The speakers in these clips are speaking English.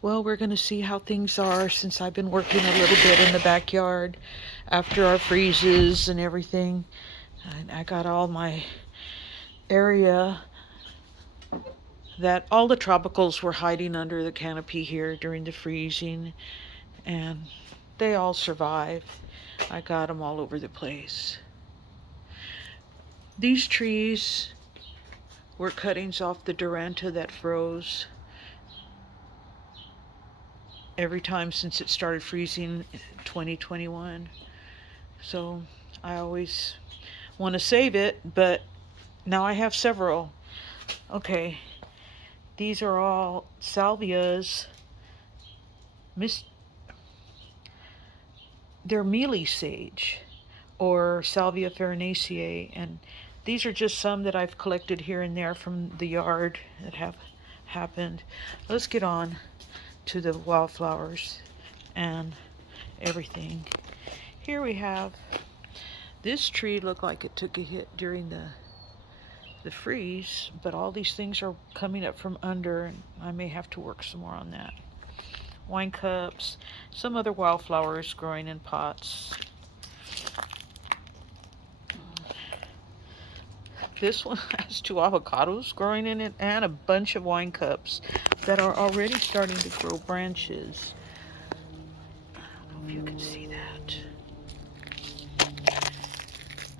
Well, we're going to see how things are since I've been working a little bit in the backyard after our freezes and everything. I got all my area that all the tropicals were hiding under the canopy here during the freezing, and they all survived. I got them all over the place. These trees were cuttings off the Duranta that froze every time since it started freezing in 2021. So I always want to save it, but now I have several. Okay, these are all salvias. Miss, they're mealy sage or Salvia farinaceae, and these are just some that I've collected here and there from the yard that have happened. Let's get on to the wildflowers and everything. Here we have this tree looked like it took a hit during the freeze, but all these things are coming up from under, and I may have to work some more on that. Wine cups, some other wildflowers growing in pots. This one has two avocados growing in it and a bunch of wine cups that are already starting to grow branches. I don't know if you can see that.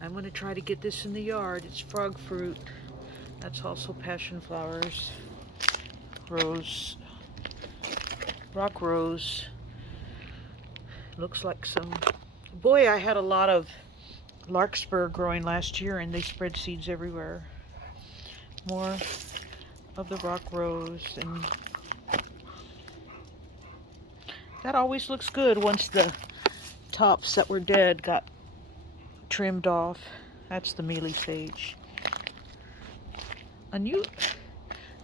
I'm going to try to get this in the yard. It's frog fruit. That's also passion flowers. Rose. Rock rose. Looks like some... Boy, I had a lot of larkspur growing last year and they spread seeds everywhere. More of the rock rose, and that always looks good once the tops that were dead got trimmed off. That's the mealy sage.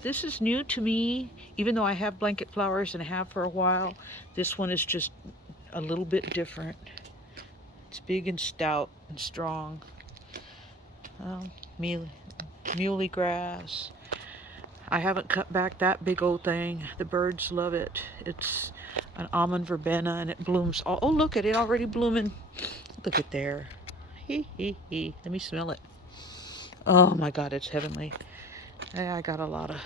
This is new to me, even though I have blanket flowers and have for a while. This one is just a little bit different. It's big and stout and strong. Muley grass. I haven't cut back that big old thing. The birds love it. It's an almond verbena and it blooms. Oh, look at it already blooming. Look at there. Hee hee hee. Let me smell it. Oh my God, it's heavenly. I got a lot of...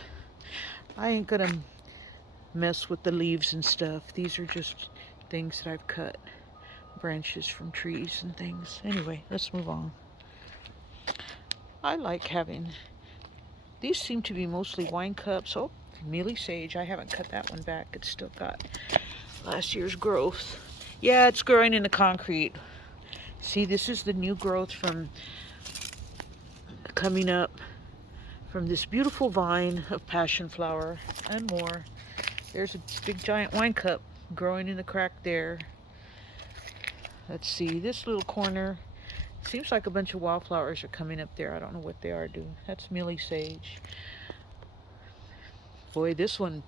I ain't gonna mess with the leaves and stuff. These are just things that I've cut. Branches from trees and things. Anyway, let's move on. I like having... These seem to be mostly wine cups. Oh, mealy sage. I haven't cut that one back. It's still got last year's growth. Yeah, it's growing in the concrete. See, this is the new growth from coming up from this beautiful vine of passion flower and more. There's a big giant wine cup growing in the crack there. Let's see, this little corner, seems like a bunch of wildflowers are coming up there. I don't know what they are doing. That's mealy sage. Boy, this one,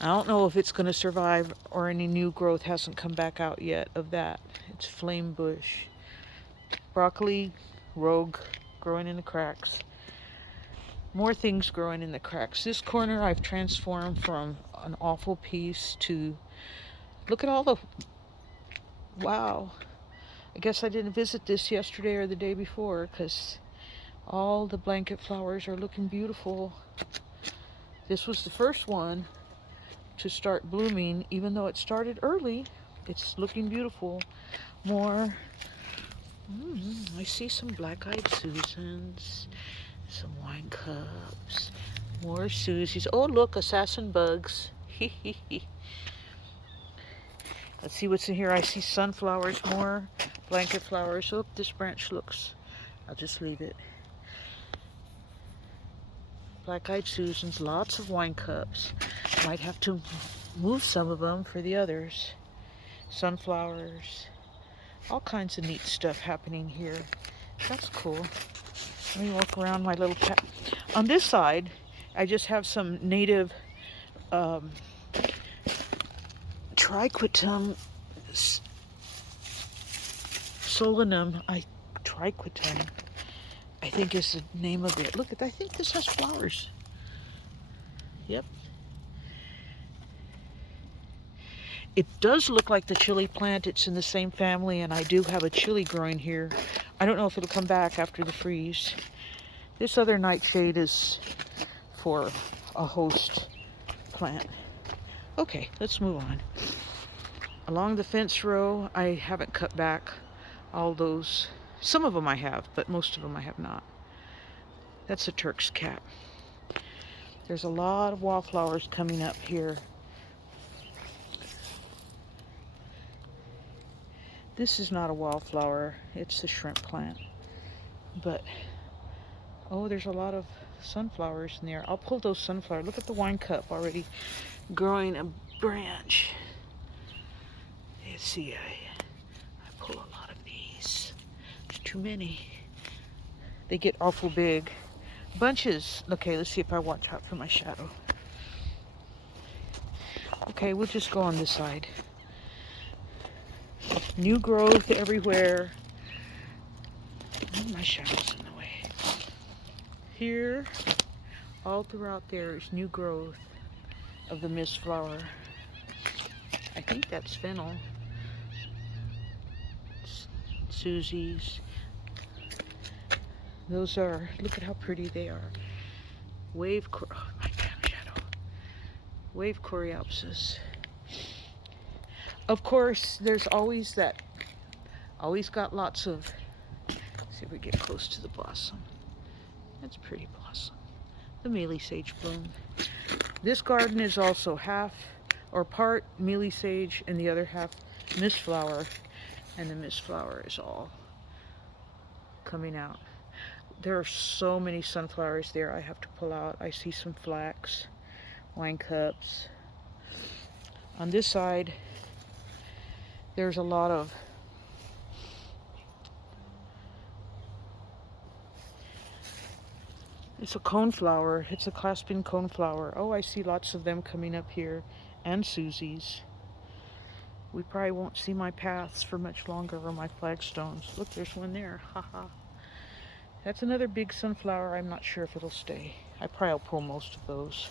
I don't know if it's going to survive or any new growth hasn't come back out yet of that. It's flame bush. Broccoli, rogue, growing in the cracks. More things growing in the cracks. This corner I've transformed from an awful piece to, look at all the, wow. I guess I didn't visit this yesterday or the day before because all the blanket flowers are looking beautiful. This was the first one to start blooming, even though it started early. It's looking beautiful. More, I see some black-eyed Susans. Some wine cups, more Susies. Oh, look, assassin bugs. Let's see what's in here. I see sunflowers, more blanket flowers. Oh, this branch looks, I'll just leave it. Black-eyed Susans, lots of wine cups. Might have to move some of them for the others. Sunflowers, all kinds of neat stuff happening here. That's cool. Let me walk around my little patch. On this side, I just have some native triquitum solanum. Triquitum, I think is the name of it. Look at that. I think this has flowers. Yep. It does look like the chili plant. It's in the same family, and I do have a chili growing here. I don't know if it'll come back after the freeze. This other nightshade is for a host plant. Okay, let's move on. Along the fence row, I haven't cut back all those. Some of them I have, but most of them I have not. That's a Turk's cap. There's a lot of wildflowers coming up here. This is not a wildflower, it's the shrimp plant. But, oh, there's a lot of sunflowers in there. I'll pull those sunflowers. Look at the wine cup already growing a branch. You see, I pull a lot of these. There's too many. They get awful big. Bunches. Okay, let's see if I watch out for my shadow. Okay, we'll just go on this side. New growth everywhere. Oh, my shadow's in the way. Here, all throughout there is new growth of the mist flower. I think that's fennel. Susie's. Those are, look at how pretty they are. Oh my damn shadow. Wave coreopsis. Of course, there's always got lots of, see if we get close to the blossom. That's a pretty blossom. The mealy sage bloom. This garden is also half or part mealy sage and the other half mist flower. And the mist flower is all coming out. There are so many sunflowers there I have to pull out. I see some flax, wine cups. On this side, there's a lot of it's a coneflower. It's a clasping coneflower. Oh, I see lots of them coming up here. And Susie's. We probably won't see my paths for much longer or my flagstones. Look, there's one there. Haha. That's another big sunflower. I'm not sure if it'll stay. I probably will pull most of those.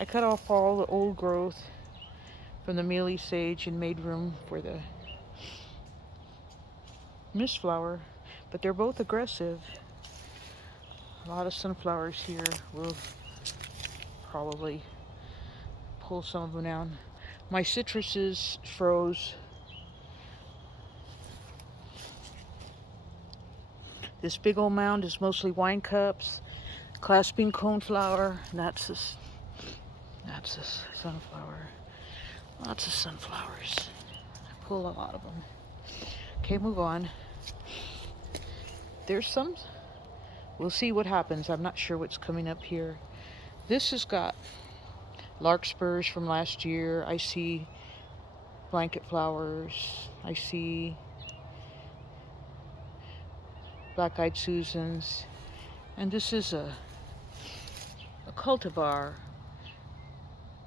I cut off all the old growth from the mealy sage and made room for the mist flower, but they're both aggressive. A lot of sunflowers here. We'll probably pull some of them down. My citruses froze. This big old mound is mostly wine cups, clasping coneflower. That's a sunflower. Lots of sunflowers. I pull a lot of them. Okay, move on. There's some. We'll see what happens. I'm not sure what's coming up here. This has got larkspurs from last year. I see blanket flowers. I see black-eyed Susans. And this is a cultivar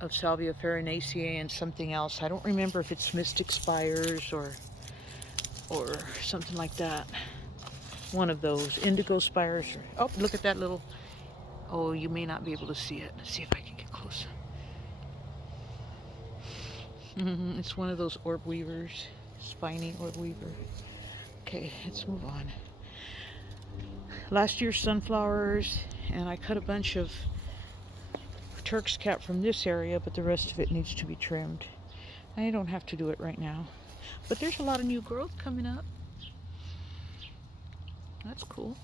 of Salvia farinaceae and something else. I don't remember if it's Mystic Spires or something like that. One of those. Indigo Spires. Oh, look at that little... Oh, you may not be able to see it. Let's see if I can get close. It's one of those orb weavers. Spiny orb weaver. Okay, let's move on. Last year's sunflowers, and I cut a bunch of Turk's cap from this area, but the rest of it needs to be trimmed. I don't have to do it right now. But there's a lot of new growth coming up. That's cool.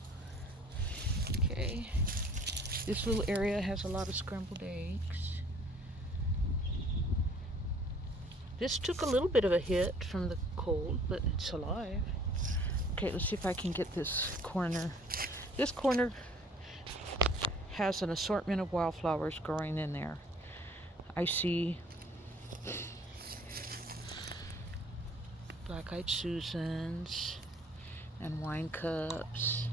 Okay. This little area has a lot of scrambled eggs. This took a little bit of a hit from the cold, but it's alive. Okay, let's see if I can get this corner. This corner has an assortment of wildflowers growing in there. I see black-eyed Susans and wine cups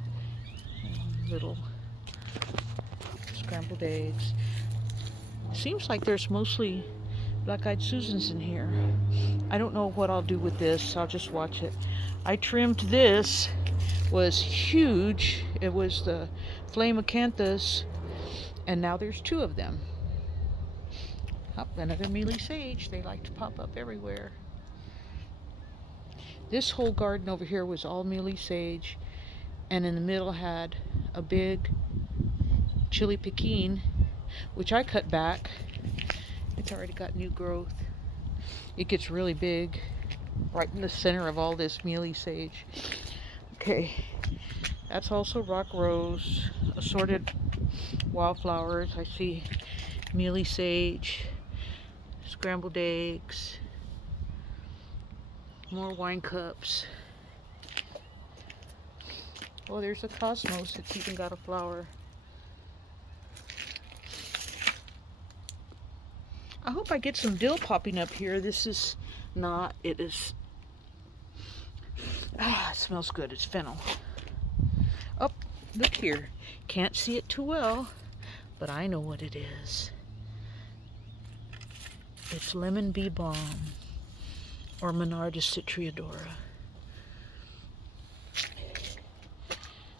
and little scrambled eggs. Seems like there's mostly black-eyed Susans in here. I don't know what I'll do with this. I'll just watch it. I trimmed this. Was huge. It was the flame acanthus, and now there's two of them. Oh, another mealy sage. They like to pop up everywhere. This whole garden over here was all mealy sage, and in the middle had a big chili piquin, which I cut back. It's already got new growth. It gets really big right in the center of all this mealy sage. Okay, that's also rock rose, assorted wildflowers. I see mealy sage, scrambled eggs, more wine cups. Oh, there's a cosmos. It's even got a flower. I hope I get some dill popping up here. This is not. It is. It smells good. It's fennel. Oh, look here. Can't see it too well, but I know what it is. It's lemon bee balm, or Monarda citriodora.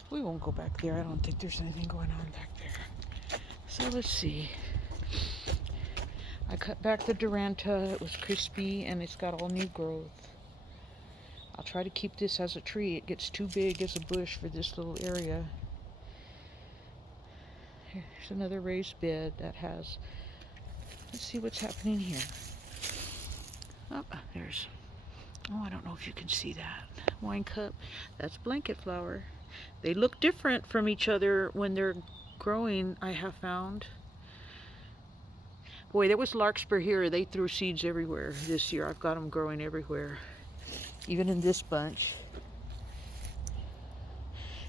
We won't go back there. I don't think there's anything going on back there. So let's see. I cut back the Duranta. It was crispy and it's got all new growth. I'll try to keep this as a tree. It gets too big as a bush for this little area. Here's another raised bed that has, let's see what's happening here. Oh, there's, I don't know if you can see that. Wine cup, that's blanket flower. They look different from each other when they're growing, I have found. Boy, there was larkspur here. They threw seeds everywhere this year. I've got them growing everywhere, even in this bunch.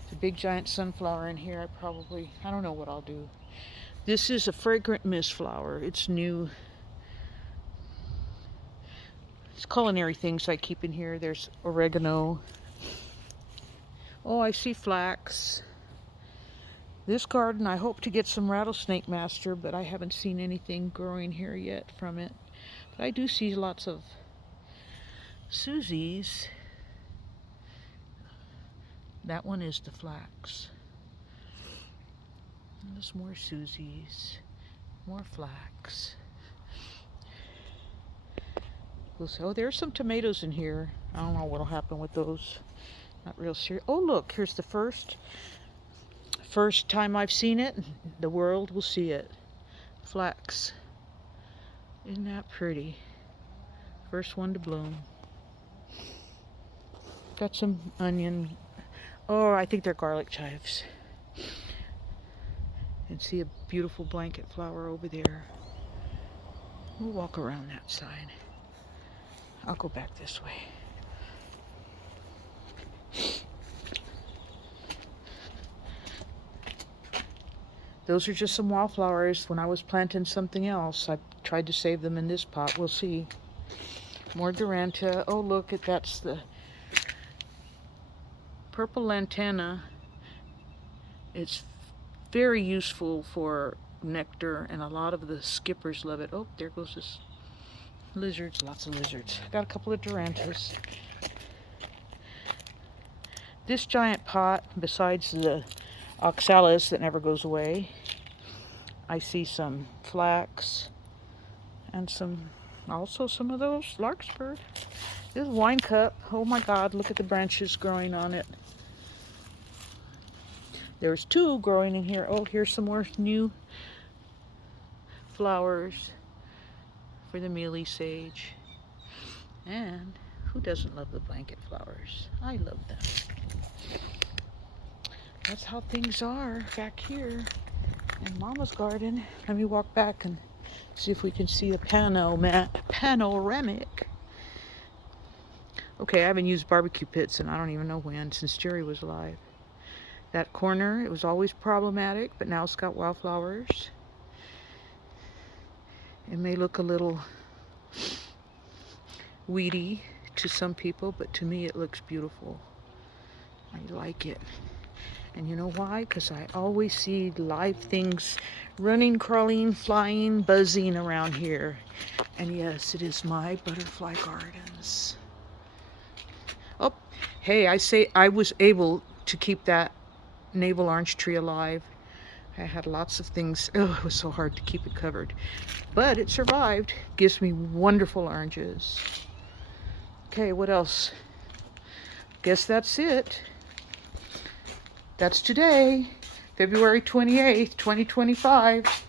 It's a big giant sunflower in here. I don't know what I'll do. This is a fragrant mist flower. It's new. It's culinary things I keep in here. There's oregano. Oh, I see flax. This garden, I hope to get some rattlesnake master, but I haven't seen anything growing here yet from it. But I do see lots of Susies. That one is the flax. And there's more Susies, more flax. Oh, there's some tomatoes in here. I don't know what'll happen with those. Not real serious. Oh, look, here's the first time I've seen it. The world will see it. Flax. Isn't that pretty? First one to bloom. Got some onion. Oh, I think they're garlic chives. And see a beautiful blanket flower over there. We'll walk around that side. I'll go back this way. Those are just some wildflowers. When I was planting something else, I tried to save them in this pot. We'll see. More Duranta. Oh, look, that's the purple lantana. It's very useful for nectar, and a lot of the skippers love it. Oh, there goes this lizards. Lots of lizards. Got a couple of Durantas. This giant pot, besides the oxalis that never goes away, I see some flax and also some of those larkspur. This wine cup, oh my God, look at the branches growing on it. There's two growing in here. Oh, here's some more new flowers for the mealy sage. And who doesn't love the blanket flowers? I love them. That's how things are back here in Mama's garden. Let me walk back and see if we can see a panoramic. Okay, I haven't used barbecue pits and I don't even know when, since Jerry was alive. That corner, it was always problematic, but now it's got wildflowers. It may look a little weedy to some people, but to me it looks beautiful. I like it. And you know why? Because I always see live things running, crawling, flying, buzzing around here. And yes, it is my butterfly gardens. Oh, hey, I was able to keep that navel orange tree alive. I had lots of things. Oh, it was so hard to keep it covered. But it survived. Gives me wonderful oranges. Okay, what else? Guess that's it. That's today, February 28th, 2025.